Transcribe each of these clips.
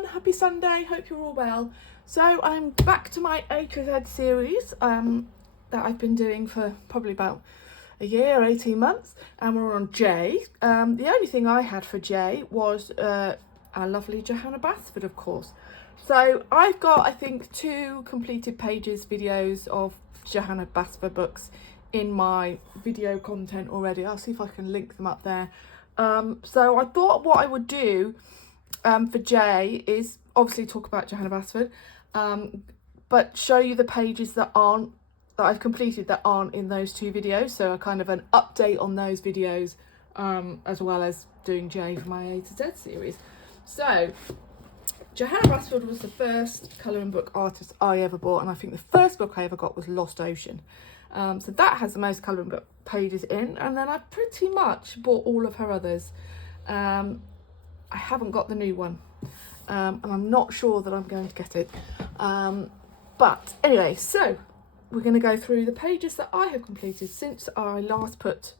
everyone, happy Sunday, hope you're all well. So I'm back to my A to Z series that I've been doing for probably about a year, 18 months, and we're on J. The only thing I had for J was our lovely Johanna Basford, of course. So I've got, I think, 2 completed pages videos of Johanna Basford books in my video content already. I'll see if I can link them up there. So I thought what I would do for J is obviously talk about Johanna Basford, but show you the pages that I've completed that aren't in those 2 videos. So a kind of an update on those videos, as well as doing J for my A to Z series. So Johanna Basford was the first colouring book artist I ever bought, and I think the first book I ever got was Lost Ocean. So that has the most colouring book pages in, and then I pretty much bought all of her others. I haven't got the new one, and I'm not sure that I'm going to get it. But anyway, so we're going to go through the pages that I have completed since I last put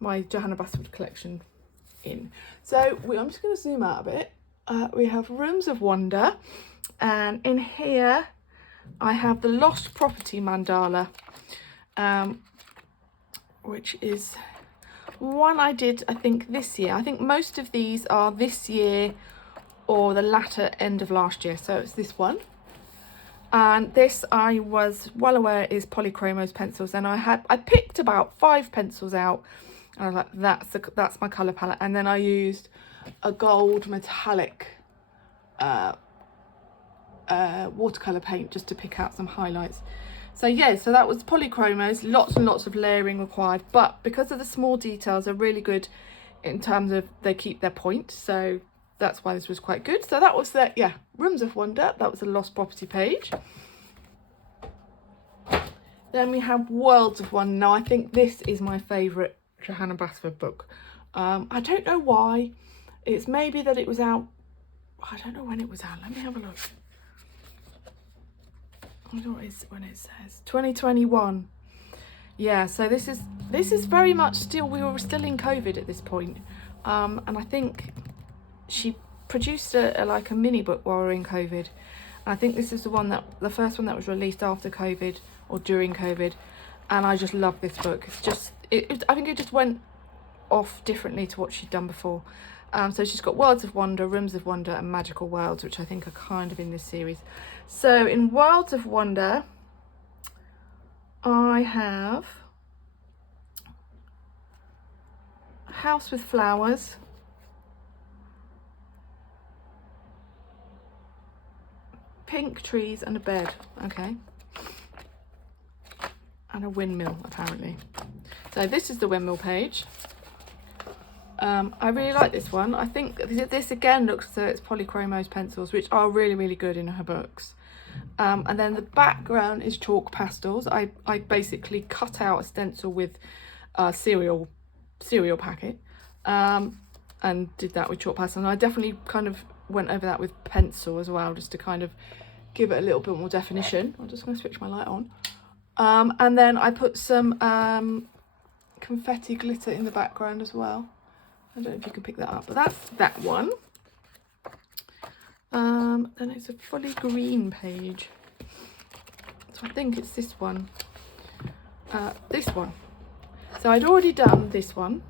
my Johanna Basford collection in. So I'm just going to zoom out a bit. We have Rooms of Wonder, and in here I have the Lost Property mandala, which is one I did, I think, this year. I think most of these are this year or the latter end of last year. So it's this one. And this I was well aware is Polychromos pencils. And I picked about 5 pencils out. And I was like, that's my colour palette. And then I used a gold metallic watercolour paint just to pick out some highlights. So yeah, so that was Polychromos, lots and lots of layering required, but because of the small details are really good in terms of they keep their point, so that's why this was quite good. So that was the, yeah, Rooms of Wonder, that was the Lost Property page. Then we have Worlds of Wonder. Now I think this is my favourite Johanna Basford book. I don't know why. It's maybe that it was out, I don't know when it was out, let me have a look. I don't know when it says 2021. Yeah, so this is very much still, we were still in COVID at this point, and I think she produced like a mini book while we were in COVID, and I think this is the first one that was released after COVID or during COVID, and I just love this book. It's just I think it just went off differently to what she'd done before. So she's got Worlds of Wonder, Rooms of Wonder and Magical Worlds, which I think are kind of in this series. So in Worlds of Wonder, I have a house with flowers, pink trees and a bed, okay, and a windmill apparently. So this is the windmill page. I really like this one. I think this again looks as though it's Polychromos pencils, which are really, really good in her books. And then the background is chalk pastels. I basically cut out a stencil with a cereal packet, and did that with chalk pastel. And I definitely kind of went over that with pencil as well, just to kind of give it a little bit more definition. I'm just going to switch my light on. And then I put some confetti glitter in the background as well. I don't know if you can pick that up, but that's that one. Then it's a fully green page. So I think it's this one. This one. So I'd already done this one,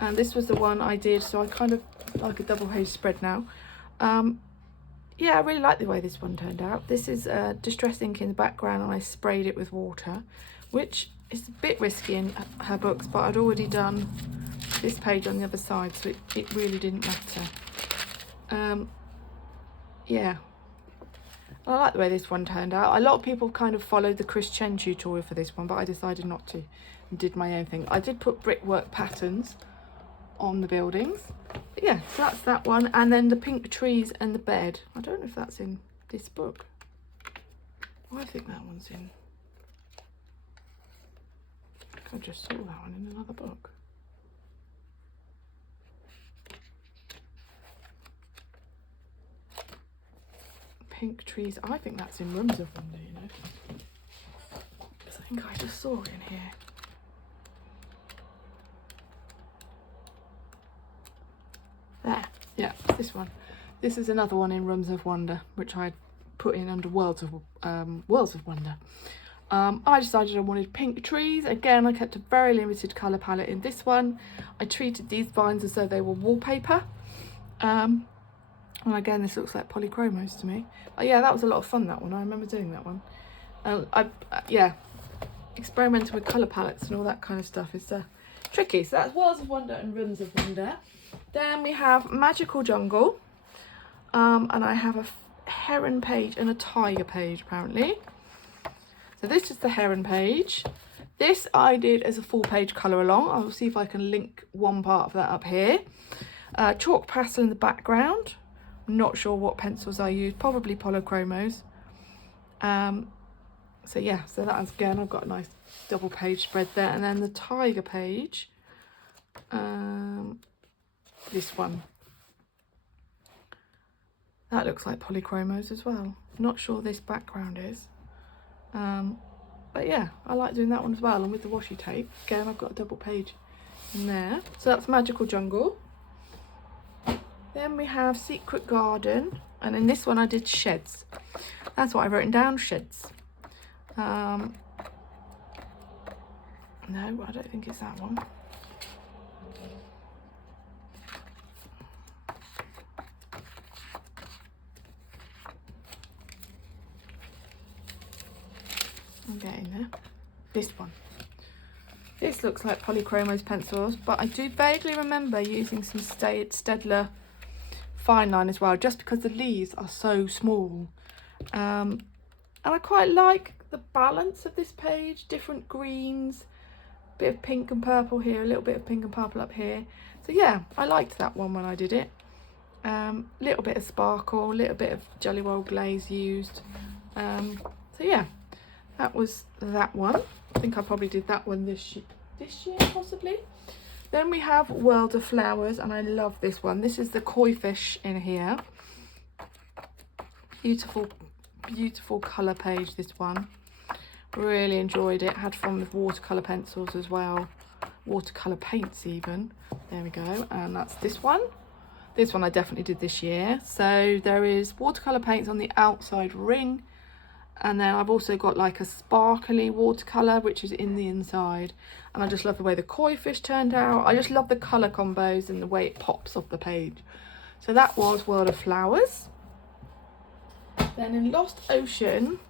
and this was the one I did, so I kind of like a double page spread now. Yeah, I really like the way this one turned out. This is distress ink in the background, and I sprayed it with water, which is a bit risky in her books, but I'd already done this page on the other side, so it really didn't matter. Yeah, I like the way this one turned out. A lot of people kind of followed the Chris Chen tutorial for this one, but I decided not to and did my own thing. I did put brickwork patterns on the buildings. But yeah, so that's that one. And then the pink trees and the bed. I don't know if that's in this book. I think that one's in. I just saw that one in another book. Pink trees. I think that's in Rooms of Wonder, you know. Because I think I just saw it in here. There. Yeah, this one. This is another one in Rooms of Wonder, which I put in under Worlds of Wonder. I decided I wanted pink trees. Again, I kept a very limited colour palette in this one. I treated these vines as though they were wallpaper. And again, this looks like polychromos to me. But yeah, that was a lot of fun, that one. I remember doing that one. Yeah, experimenting with colour palettes and all that kind of stuff is tricky. So that's Worlds of Wonder and Rooms of Wonder. Then we have Magical Jungle. And I have a heron page and a tiger page, apparently. So this is the heron page. This I did as a full page colour along. I'll see if I can link one part of that up here. Chalk pastel in the background. I'm not sure what pencils I used, probably polychromos. So yeah, so that's, again, I've got a nice double page spread there. And then the tiger page, this one. That looks like polychromos as well. Not sure this background is. But yeah, I like doing that one as well. And with the washi tape, again, I've got a double page in there. So that's Magical Jungle. Then we have Secret Garden. And in this one I did sheds. That's what I've written down, sheds. No, I don't think it's that one. I'm getting there. This one. This looks like polychromos pencils, but I do vaguely remember using some Staedtler fine line as well, just because the leaves are so small. And I quite like the balance of this page, different greens, bit of pink and purple here, a little bit of pink and purple up here. So yeah, I liked that one when I did it. Little bit of sparkle, a little bit of Jelly Roll glaze used. So yeah, that was that one. I think I probably did that one this year possibly. Then we have World of Flowers, and I love this one. This is the koi fish in here. Beautiful, beautiful colour page, this one. Really enjoyed it. Had fun with watercolour pencils as well. Watercolour paints even. There we go. And that's this one. This one I definitely did this year. So there is watercolour paints on the outside ring. And then I've also got like a sparkly watercolour, which is in the inside. And I just love the way the koi fish turned out. I just love the colour combos and the way it pops off the page. So that was World of Flowers. Then in Lost Ocean,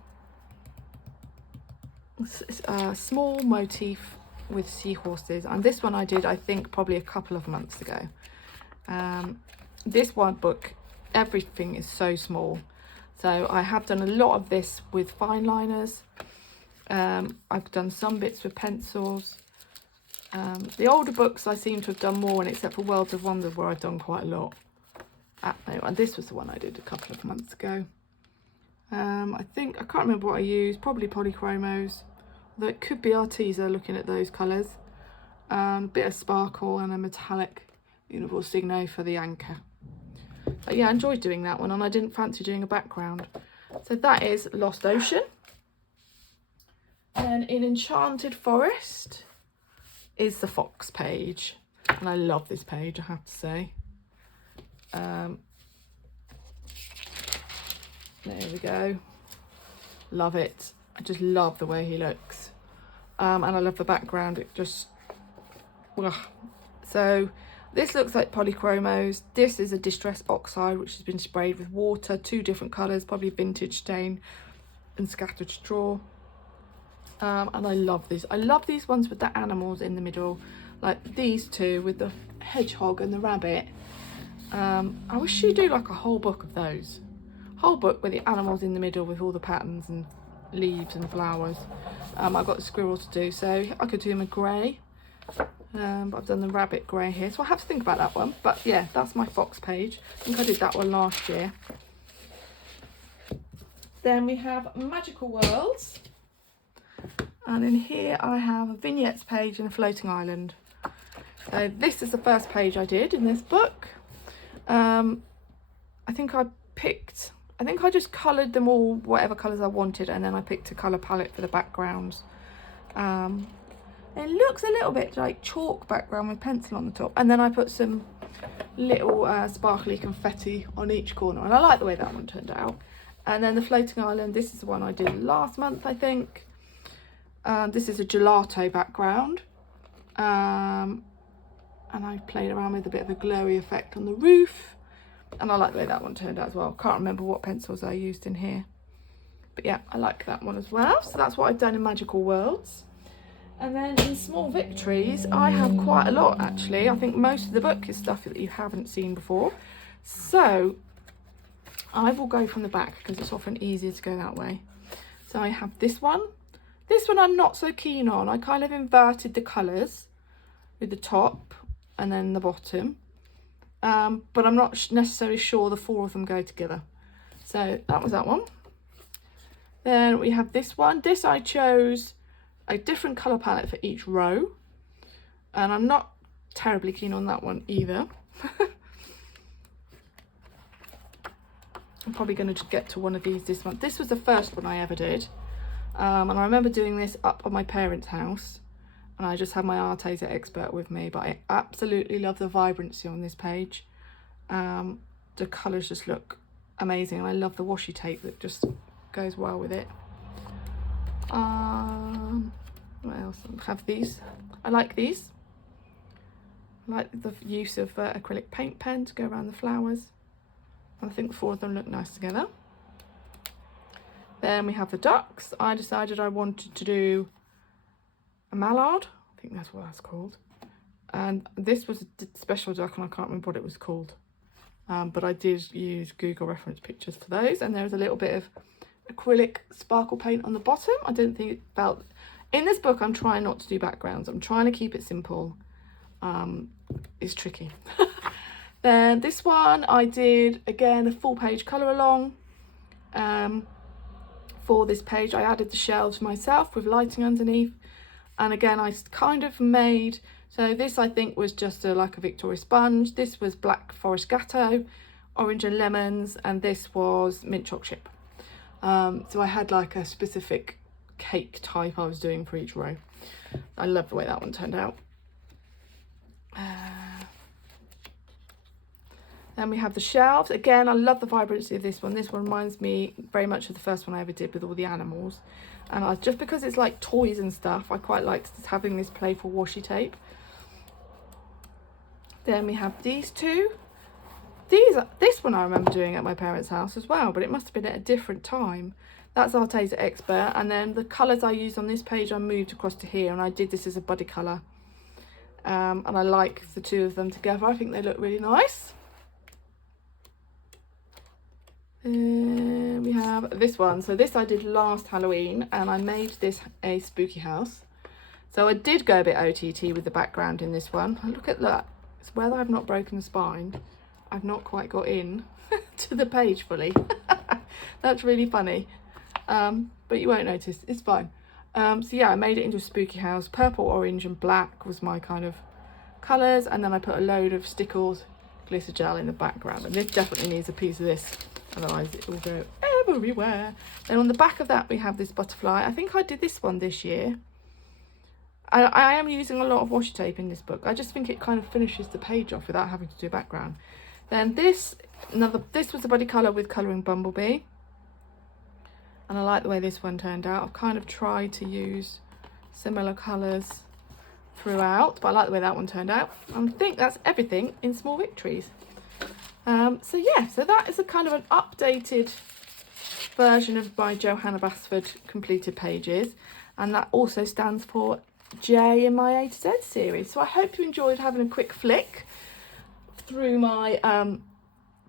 it's a small motif with seahorses. And this one I did, I think, probably a couple of months ago. This one book, everything is so small. So I have done a lot of this with fine liners. I've done some bits with pencils. The older books I seem to have done more, and except for Worlds of Wonder where I've done quite a lot. And this was the one I did a couple of months ago. I can't remember what I used, probably polychromos. Although it could be Arteza looking at those colours. Bit of sparkle and a metallic Universal Signo for the anchor. But yeah, I enjoyed doing that one, and I didn't fancy doing a background. So that is Lost Ocean. And in Enchanted Forest is the fox page. And I love this page, I have to say. There we go. Love it. I just love the way he looks. And I love the background. It just... Ugh. So... this looks like polychromos. This is a Distress Oxide, which has been sprayed with water, 2 different colours, probably Vintage Stain and Scattered Straw. And I love these. I love these ones with the animals in the middle, like these two with the hedgehog and the rabbit. I wish you'd do like a whole book of those. Whole book with the animals in the middle with all the patterns and leaves and flowers. I've got the squirrel to do, so I could do them in grey. But I've done the rabbit grey here, so I have to think about that one. But yeah, that's my fox page. I think I did that one last year. Then we have Magical Worlds, and in here I have a vignettes page and a floating island. So this is the first page I did in this book. I think I just coloured them all whatever colours I wanted, and then I picked a colour palette for the backgrounds. It looks a little bit like chalk background with pencil on the top, and then I put some little sparkly confetti on each corner, and I like the way that one turned out. And then the floating island, this is the one I did last month, I think. This is a gelato background, and I played around with a bit of a glowy effect on the roof, and I like the way that one turned out as well. Can't remember what pencils I used in here, but yeah, I like that one as well. So that's what I've done in Magical Worlds. And then in Small Victories, I have quite a lot actually. I think most of the book is stuff that you haven't seen before. So I will go from the back because it's often easier to go that way. So I have this one. This one I'm not so keen on. I kind of inverted the colours with the top and then the bottom. But I'm not necessarily sure the four of them go together. So that was that one. Then we have this one. This I chose a different colour palette for each row, and I'm not terribly keen on that one either. I'm probably going to just get to one of these this month. This was the first one I ever did, and I remember doing this up on my parents' house, and I just had my Arteza Expert with me, but I absolutely love the vibrancy on this page. The colours just look amazing, and I love the washi tape that just goes well with it. What else? I have these. I like these. I like the use of acrylic paint pen to go around the flowers. I think the four of them look nice together. Then we have the ducks. I decided I wanted to do a mallard. I think that's what that's called. And this was a special duck, and I can't remember what it was called. But I did use Google reference pictures for those. And there was a little bit of acrylic sparkle paint on the bottom. I didn't think it felt... In this book, I'm trying not to do backgrounds. I'm trying to keep it simple. It's tricky. Then this one, I did, again, a full page colour along. For this page, I added the shelves myself with lighting underneath. And again, I kind of made... So this, I think, was just like a Victoria sponge. This was Black Forest Gatto, Orange and Lemons, and this was Mint Choc Chip. So I had like a specific cake type I was doing for each row. I love the way that one turned out. Then we have the shelves. Again, I love the vibrancy of this one. This one reminds me very much of the first one I ever did with all the animals. And just because it's like toys and stuff, I quite liked having this playful washi tape. Then we have these two. This one I remember doing at my parents' house as well, but it must have been at a different time. That's Arteza Expert, and then the colours I used on this page I moved across to here, and I did this as a buddy colour. And I like the two of them together. I think they look really nice. We have this one. So this I did last Halloween, and I made this a spooky house. So I did go a bit OTT with the background in this one. Look at that. It's where I've not broken the spine. I've not quite got in to the page fully. That's really funny. But you won't notice. It's fine. So yeah, I made it into a spooky house. Purple, orange and black was my kind of colours. And then I put a load of stickles, glitter gel in the background. And this definitely needs a piece of this. Otherwise it will go everywhere. Then on the back of that we have this butterfly. I think I did this one this year. I am using a lot of washi tape in this book. I just think it kind of finishes the page off without having to do a background. Then this was a buddy colour with colouring Bumblebee. And I like the way this one turned out. I've kind of tried to use similar colours throughout, but I like the way that one turned out. I think that's everything in Small Victories. So yeah, so that is a kind of an updated version of my Johanna Basford completed pages. And that also stands for J in my A to Z series. So I hope you enjoyed having a quick flick through my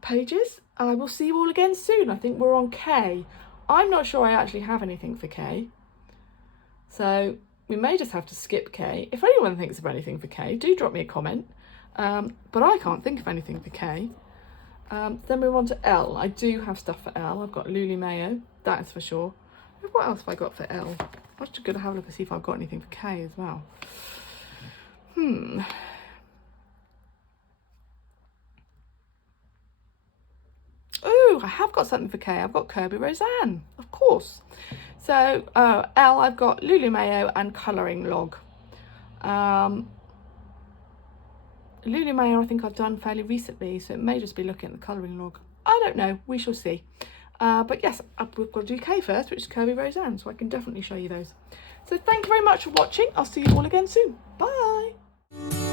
pages. I will see you all again soon. I think we're on K. I'm not sure I actually have anything for K. So we may just have to skip K. If anyone thinks of anything for K, do drop me a comment. But I can't think of anything for K. Then we're on to L. I do have stuff for L. I've got Lulu Mayo, that is for sure. What else have I got for L? I'm just going to have a look and see if I've got anything for K as well. Oh, I have got something for K. I've got Kirby Roseanne, of course. So L, I've got Lulu Mayo and Colouring Log. Lulu Mayer I think I've done fairly recently, so it may just be looking at the colouring log. I don't know, we shall see. But yes, we've got to do K first, which is Kirby Roseanne, so I can definitely show you those. So thank you very much for watching. I'll see you all again soon. Bye!